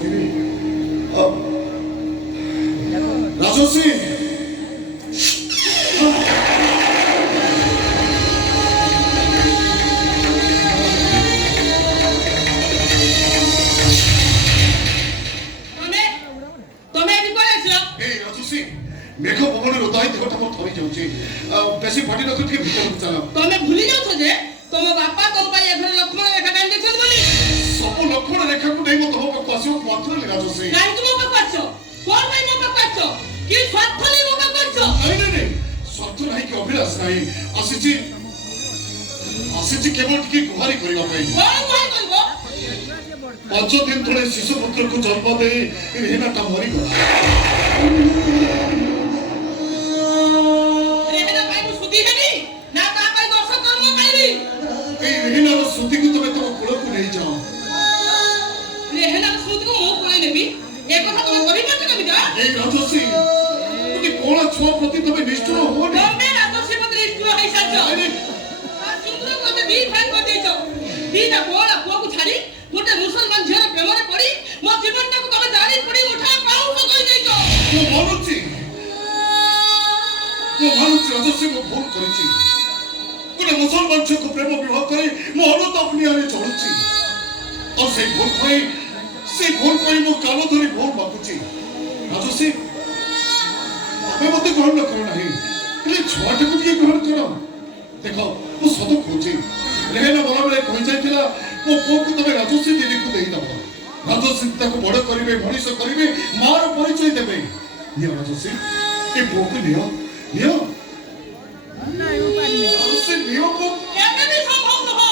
କହିବି ରାଜଶ୍ରୀ मेघ पवन रोदाई देहटा मोर थरी जाउची बेसी फाटी न करके भीतर चला तमे भूली जाउछ जे तम बापा तम पई ए घर लक्ष्मण रेखा कान देखछन बोली सब लक्ष्मण रेखा को नहीं मत हो पासियो मात्र ले राजश्री नहीं तुम बापा पाछो कोन भाई मो बापा पाछो कि स्वार्थ नहीं मो बापा पाछो नहीं स्वार्थ नहीं कि अभिलाष नहीं आसीची केवल की गुहारी करबा पई कोन गुहारी करबो 5 दिन तले शिशु पुत्र को जन्म दे रेहना का मरी गला सुधी को तमे तुम कुल को नहीं जाओ रेहना सुधी को मो कोले नेबी ए कथा तुम करि मत कबि दा ए राजश्री तुनी कोला छुआ प्रति तमे निष्ठुर हो ने तमे राजश्री प्रति निष्ठुर है सच आ सुंदर को दी भाई को देचो दीना कोला को को छाड़ी गोटे मुसलमान झेर प्रेम रे पड़ी मो जीवन को तमे जानी पड़ी उठा पाऊ को कहि देचो मो मानुची राजश्री मो भूल करिची गोटे मुसलमान झील को प्रेम विवाह करे मो अनुताप नियारे चलुची और से भूल पाई मो कालो धरी भूल मागुची राजश्री तमे मते ग्रहण न करो नहीं हेले छुआटे को के ग्रहण करो देखो मो सद खोजी लेना बला बेले कहि जाइतिला मो पो को तमे राजश्री दीदी को देई दबो राजश्री ताको बड़ करिवे मनीष करिवे मार परिचय देबे नियो राजश्री ए पो को नियो राजश्री नियो को एके भी संभव न हो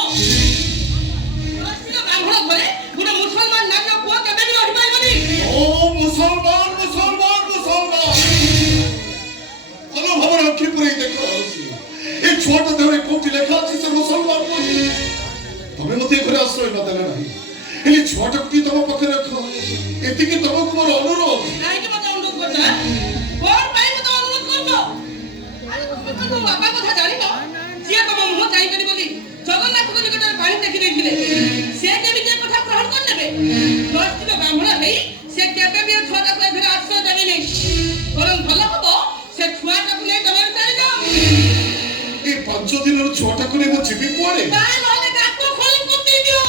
राष्ट्रीय ब्राह्मण घरे गुटे मुसलमान नाम को केबे भी रहि पाइबनी ओ मुसलमान चलो हमर आंखी पुरे देखो ए छोटा देवरे कोठी लेखा अछि से मुसलमान को तमे मते घरे आश्रय न देले नाही एली छोटा की तम पखे रखो एति की तम को मोर अनुरोध नाही कि मते अनुरोध करता कोन पाई मते अनुरोध करतो अरे तुम बाबा कथा जानिबो जे तम मुह चाहि करी बोली जगन्नाथ को निकटरे पानी देखि देखिले से केबी जे कथा ग्रहण कर लेबे राष्ट्रीय ब्राह्मण हेई से केबे भी छोटा को घर आश्रय देबे नै परम भलो हबो से छुआटा को नै तमे चली जाओ ए 5 दिन छोटा को नै मो जीवी कोड़े ता नले गातो खोली कुत्ती दियो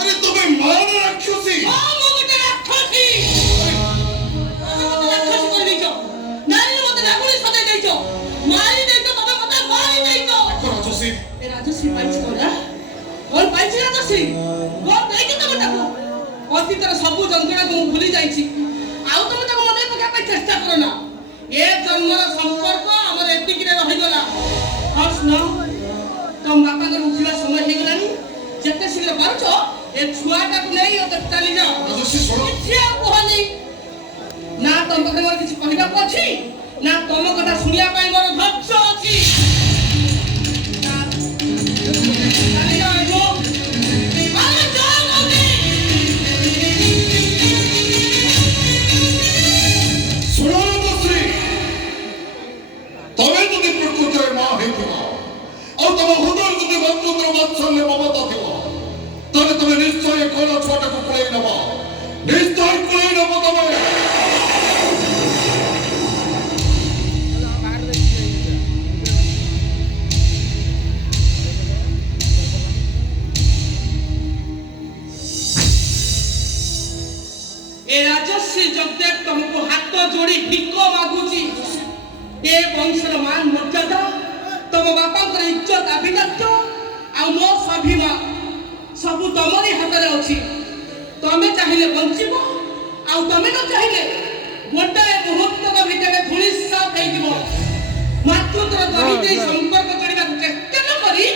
अरे तुम्हें मान राक्षसी ओ मो गोटे राक्षसी राक्षसी कर दियो नारी मते नागुली सदै दैछो मारी दैछो तमे मते मारी दैछो राक्षसी ए राक्षसी पाइछ तोरा कोन पाइछ राक्षसी कोन दैछ तमे ताको अतीतर सब जंगड़ा को भूली जाईछी आउ तमे ताको मते पका पे चेष्टा करो ना ए जन्मर संपर्क हमर एतिकी रे रहि गला हस न तम बापा के उठिला समय हे गलानी जते शीघ्र पारुछो ए छुआटा को नै ओ चली जाओ राक्षसी छोड़ो किछिया कहली ना तम पखे मोर किछि कहबा को अछि ना तम कथा सुनिया पाई मोर धैर्य अछि चली जाओ जो अरे जाओ जल्दी सुनो राजश्री तमे जदि प्रकृतिर मां हेतिबो और तम हृदय जदि बंधुत्र वात्सल्य ममता थिबो तने तमे निश्चय कोला छोटा को कोई नबो निश्चय कोई नबो तमे ए राजश्री जगदेव तुमको हाथ जोड़ी भिको मागुची ए वंशर मान मर्यादा तुम बापा कर इज्जत अभिजात आ मो स्वाभिमान सब तमरी हाथ रे अछि तमे चाहिले बंचिबो आ तमे न चाहिले गोटे मुहूर्त का भितर धुली साथ हे दिबो मातृत्व दहिते संपर्क करबा चेष्टा न करी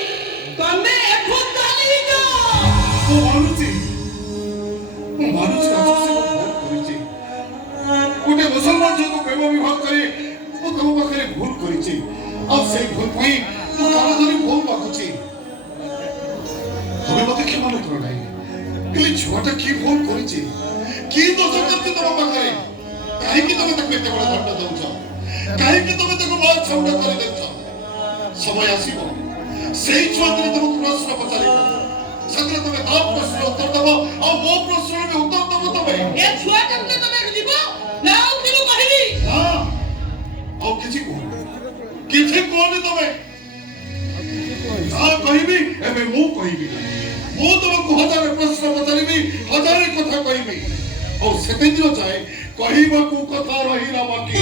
तमे एठो चाली जाओ ओ मानुची राजश्री गोटे मुसलमान जो प्रेम विवाह करे वो तम पाखरे भूल करिछि आ से भूल पई तो काल धरी भूल मागुछि तमे मते क्षमा न करो नाही एली छोटा की भूल करिछि की दोष करते तम पाखरे काहे की तमे तक एते बड़ दंड दउछ काहे की तमे तक मार छौडा कर देछ समय आसीबो सेही छुआ तमे तम प्रश्न पचारिबो ସେଥିରେ ତମେ ତା ପ୍ରଶ୍ନର ଉତ୍ତର ଦବ ଆଉ ମୋ ପ୍ରଶ୍ନର ବି ଉତ୍ତର ଦବ ତମେ। ଏ ଛୁଆଟାକୁ ତ ତମେ ଯିବ ନା ଆଉ କିଛି କହିବି? ହଁ ଆଉ କିଛି କୁହ, କିଛି କୁହନି ତମେ। ଯାହା କହିବି ଏବେ ମୁଁ କହିବି। ମୁଁ ତମକୁ ହଜାରେ ପ୍ରଶ୍ନ ପଚାରିବି, ହଜାରେ କଥା କହିବି, ଆଉ ସେତେ ଦିନ ଯାଏ କହିବାକୁ କଥା ରହିଲା ବାକି।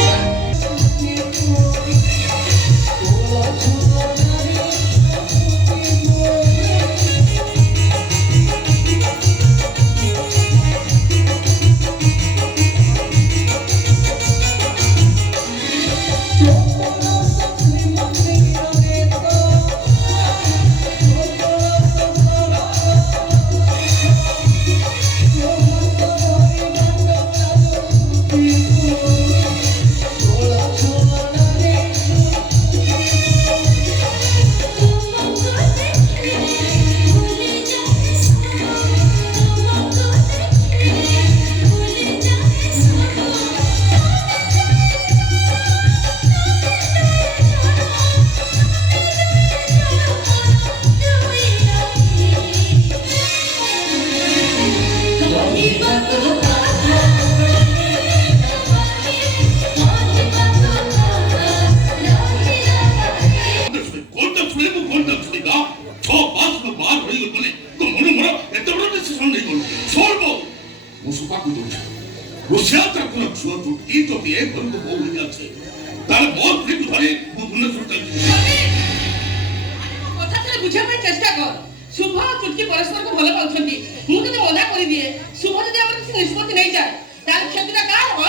ବୁଝିବା ପାଇଁ ଚେଷ୍ଟା କର। ଶୁଭ ଆଉ ଚୁଟକି ପରସ୍ପରକୁ ଭଲ ପାଉଛନ୍ତି। ମୁଁ ଯଦି ମନା କରିଦିଏ, ଶୁଭ ଯଦି ଆମର କିଛି ନିଷ୍ପତ୍ତି ନେଇଯାଏ, ତାହେଲେ କ୍ଷତିଟା କାହାର ହବ?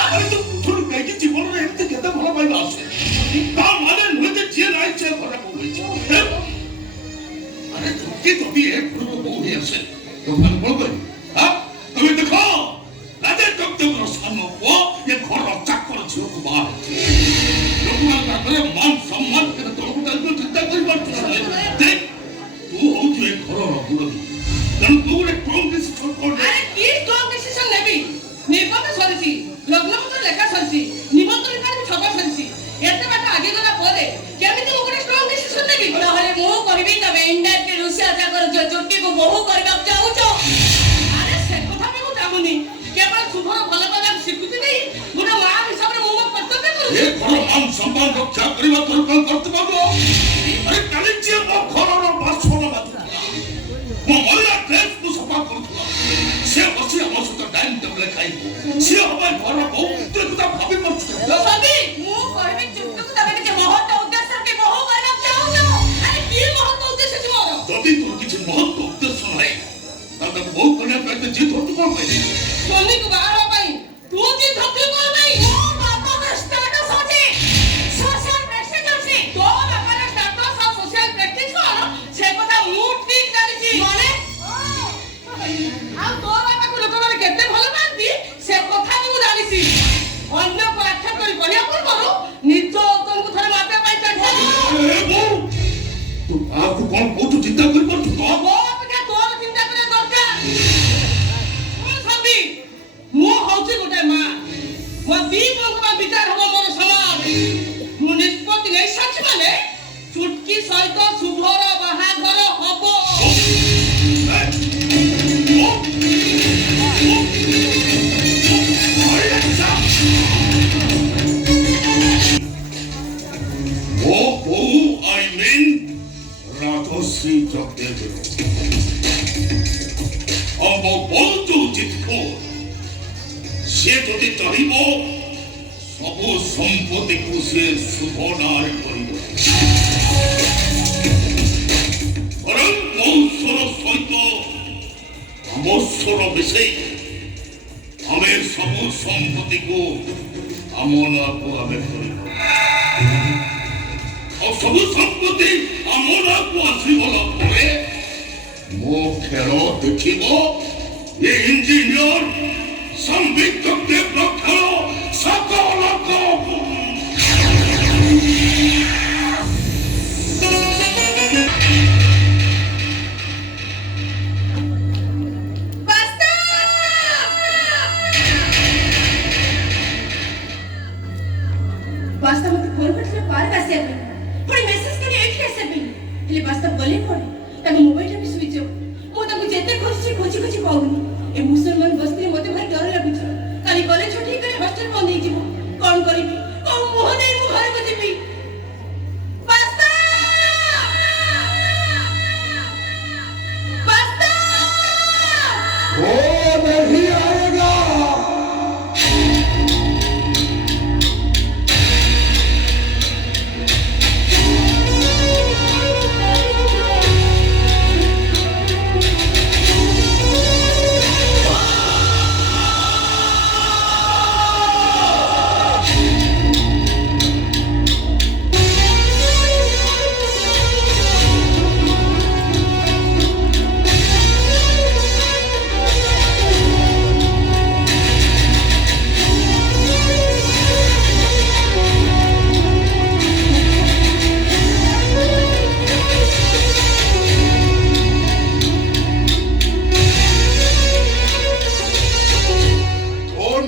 ଜୀବନରେ ଏମିତି କେତେ ଭଲ ପାଇବା ଆସେ, ତା ମାନେ ନୁହେଁ ଯେ ଯିଏ ନାହିଁ ସେ ଖରାପ ହୋଇଛି। ଆରେ ଚୁଟକି ଯଦି ଏ ଘରକୁ ବୋଉ ହେଇ ଆସେ ତମେ କଣ କରିବି? তুমি দেখো রাজা জগদেবর সান পুଅ ଏ ଘରର ଚାକର ଝିଅକୁ ବାହା ହେଇଛି। ଲୋକମାନେ ତାଙ୍କର ମାନ ସମ୍ମାନ କେତେ ତଳକୁ ଚାଲିବ ଚିନ୍ତା କରିପାରୁଛୁ? ଦେଖ ତୁ ହଉଛୁ ଏ ଘରର ମୁରବୀ, ତେଣୁ ତୁ ଗୋଟେ ଷ୍ଟ୍ରଙ୍ଗ ଡିସିସନ କର। ଆରେ କି ଷ୍ଟ୍ରଙ୍ଗ ଡିସିସନ ନେବି? ନିର୍ବନ୍ଧ ସରିଛି, ଲଗ୍ନପତ୍ର ଲେଖା ସରିଛି, ନିମନ୍ତ୍ରଣ କାର୍ଡ ଛପା ସରିଛି। ଏତେ ବାଟ ଆଗେ ଗଲା ପରେ କେମିତି ମୁଁ ଗୋଟେ ଷ୍ଟ୍ରଙ୍ଗ ଡିସିସନ ନେବି? ତାହେଲେ ମୁଁ କହିବି ତମେ ଇନଡାଇରେକ୍ଟ ରୁଷିଆ ଚାକର ଚୁଟକିକୁ ବୋହୂ କରିବାକୁ ଚାହୁଁଛ? କେବଳ ଶୁଭର ଭଲ ପାଇବାକୁ ସ୍ୱୀକୃତି ଦେଇ ଗୋଟେ ମା ହିସାବରେ ମୁଁ ମୋ କର୍ତ୍ତବ୍ୟ କରୁଛି। ଏ ଘର ମାନ ସମ୍ମାନ ରକ୍ଷା କରିବା ତୋର କଣ କର୍ତ୍ତବ୍ୟ? ଆରେ କାଲି ଯିଏ ମୋ ଘରର ବାସନ ମାଜୁଥିଲା, ମୋ ମଇଳା ଡ୍ରେସକୁ ସଫା କରୁଥିଲା, ସେ ବସି ଆମ ସହିତ ଡାଇନିଂ ଟେବୁଲରେ ଖାଇବ, ସିଏ ହବ ଘର ବୋହୂ। ତୁ ଏକଥା ଭାବି ପାରୁଛୁ? ମୁଁ କହିବି ଚୁଟକିକୁ ତମେ କିଛି ମହତ୍ତ୍ୱ ଉଦ୍ଦେଶ୍ୟରେ କି ବୋହୂ କରିବାକୁ ଚାହୁଁଛ? ଆରେ କି ମହତ୍ତ୍ୱ ଉଦ୍ଦେଶ୍ୟ ଅଛି ମୋର? ଯଦି ତୋର କିଛି ମହତ୍ତ୍ୱ ଉଦ୍ଦେଶ୍ୟ ନାହିଁ ତାହେଲେ ତାକୁ ବୋହୂ କରିବା ପାଇଁ ଜିଦ୍ ଧରୁଛୁ କଣ ପାଇଁ? ସ୍ୱାମୀକୁ ବାହା ହେବା ପାଇଁ ତୁ ଜିଦ୍ ଧରୁଛୁ କଣ ପାଇଁ? ମୋ ବାପାର ଷ୍ଟାଟସ୍ ଅଛି, ସୋସିଆଲ ପ୍ରେଷ୍ଟିଜ୍ ଅଛି। ତୋ ବାପାର ଷ୍ଟାଟସ୍ ଆଉ ସୋସିଆଲ ପ୍ରେଷ୍ଟିଜ୍ କଣ ସେ କଥା ମୁଁ ଠିକ୍ ଜାଣିଛି। ମାନେ ଆଉ ତୋ ବାପାକୁ ଲୋକମାନେ କେତେ ଭଲ ପାଆନ୍ତି ସେ କଥା ବି ମୁଁ ଜାଣିଛି। ଅନ୍ୟକୁ ଆଖ୍ୟା କରି କହିବା ପୂର୍ବରୁ ନିଜ ଓଜନକୁ ଥରେ ମାପିବା ପାଇଁ ଚେଷ୍ଟା କର। ତୁ କାହାକୁ କଣ କହୁଛୁ ଚିନ୍ତା କରିପାରୁଛୁ? ମୋ ଅପେକ୍ଷା ତୋର ଚିନ୍ତା କରିବା ଦରକାର। ଶୁଣ ସନ୍ଧି, ମୁଁ ହଉଛି ଗୋଟେ ମା, ମୋ ଦି ବୋଉଙ୍କ ବିଚାର ହବ ମୋର ସମାଜ। ମୁଁ ନିଷ୍ପତ୍ତି ନେଇ ସାରିଛି ମାନେ ଚୁଟକି ସହିତ ଶୁଭର ବାହାଘର ହବ। ମୋ ବୋଉ ଆଇ ମିନ୍ ରାଜଶ୍ରୀ ଜଗଦେବ ଆଉ ମୋ ବୋଉ ଯୋଉ ଜିତିବ ସେ ଯଦି ଚାହିଁବ ସବୁ ସମ୍ପତ୍ତିକୁ ସେ ଶୁଭ ନାଁରେ କରିବ। ବରଂ ମୋ ସ୍ୱର ସହିତ ଆମ ସ୍ୱର ମିଶେଇ ଆମେ ସବୁ ସମ୍ପତ୍ତିକୁ ଆମ ନାଁକୁ ଆମେ କରିବ। ଆଉ ସବୁ ସମ୍ପତ୍ତି ଆମ ନାଁକୁ ଆସିଗଲା ପରେ ମୋ ଖେଳ ଦେଖିବ ଏ ଇଞ୍ଜିନିୟର ସମ୍ବିତ ଜଗଦେବର ଖେଳ ସକଳ वास्तव में फोन करଥିଲେ ପାର୍କ ଆସିବା ପାଇଁ, ପୁଣି ମେସେଜ କରି ଏଇଠି ଆସିବା ପାଇଁ। ହେଲେ ବାସ୍ତବ ଗଲେ କୁଆଡ଼େ? ତାଙ୍କ ମୋବାଇଲଟା ବି ସୁଇଚ୍ ଅଫ୍। ମୁଁ ତାଙ୍କୁ जेते खोजी खोजी खोजी पाउनी ए मुसलमान बस्ती मते भारी डर लागुछ काली कॉलेज छुट्टी करे हॉस्टल बंद हो जीवो कोन करिबी को मुह नै मु घर को जीबी पास्ता पास्ता वो नहीं आएगा।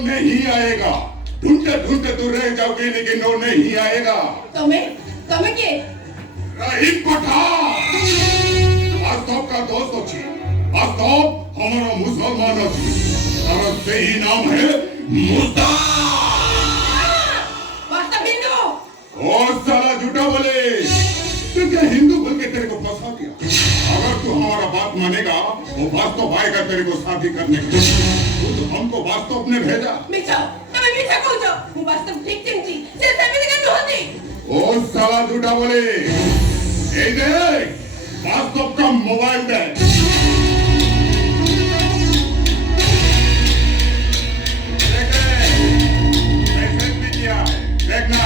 नहीं आएगा, ढूंढते ढूंढते तू रह जाओगी लेकिन वो नहीं आएगा। તમે કે रहीम पठान वास्तव का दोस्त अच्छी वास्तव हमारा मुसलमान अच्छी और सही नाम है मुस्ता वास्तव हिंदू और साला झूठा बोले तू क्या हिंदू बोल के तेरे को फंसा दिया। अगर तू हमारा बात मानेगा वो वास्तव आएगा तेरे को शादी करने के लिए। तू तो हमको वास्तव ने भेजा। मिछा તમે મિછા કહો છો હું વાસ્તવ ઠીક ચીમચી જે સેમિતિ કે નહોતી ओ साला झूठा बोले ए देख वास्तव का मोबाइल दे। देख मैसेज भी किया है देखना।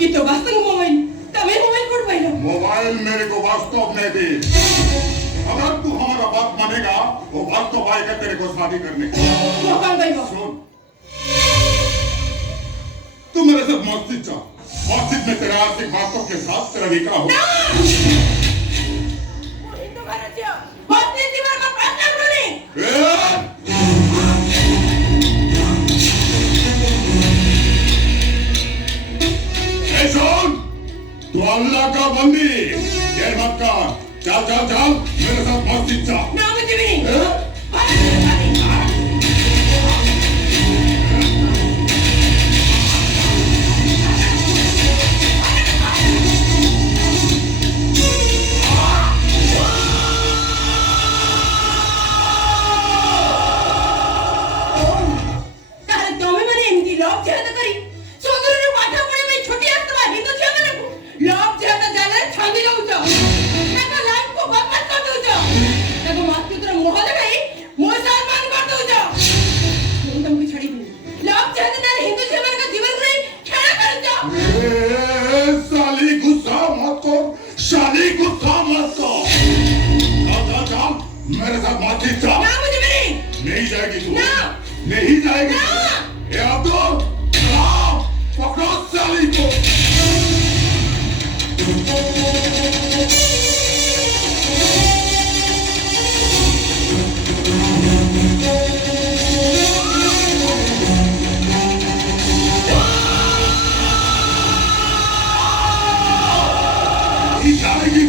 ये तो वास्तव मोबाइल તમે મોબાઈલ કોડ પાઈલો मोबाइल मेरे को वास्तव ने दी। अगर तू हमारा बात मानेगा वो वास्तव आएगा तेरे को शादी करने के लिए। મોકાન પાઈલો सुन तू मेरे साथ मस्जिद जा। मस्जिद में तेरा आशिक वास्तव के साथ तेरा निकाह हो। હું હિન્દુ ઘરે છું બસ્તી જીવનમાં પ્રશ્ન નથી ए सुन तू अल्लाह का बंदी ये मत कर। चल चल चल मेरे साथ मस्जिद जा। ના હું જીવી ए? તારે તમે મને એમથી લોભ જેહત કરી છોકરીને પાઠ પઢે મેં છોટી આસ્તવા હિન્દુ છે મને લોભ જેહત જાલે છંદી દઉં છો તાકા લાઈફ કો બરબાદ કર દઉં છો તાકો માસ્તુત્ર મોહ દેખાઈ મુસલમાન કર દઉં છો હું તમને છડી દઉં લોભ જેહત ના હિન્દુ છે મને જીવન રે ખેડા કર છો ए, साली गुस्सा मत कर। साली गुस्सा मत कर। चल चल चल मेरे साथ मस्जिद जा। ના મુજે મેરી नहीं जाएगी तू। ना। नहीं जाएगी। ना। ए अब्दुल चलाओ पकड़ो साली को। नहीं जाएगी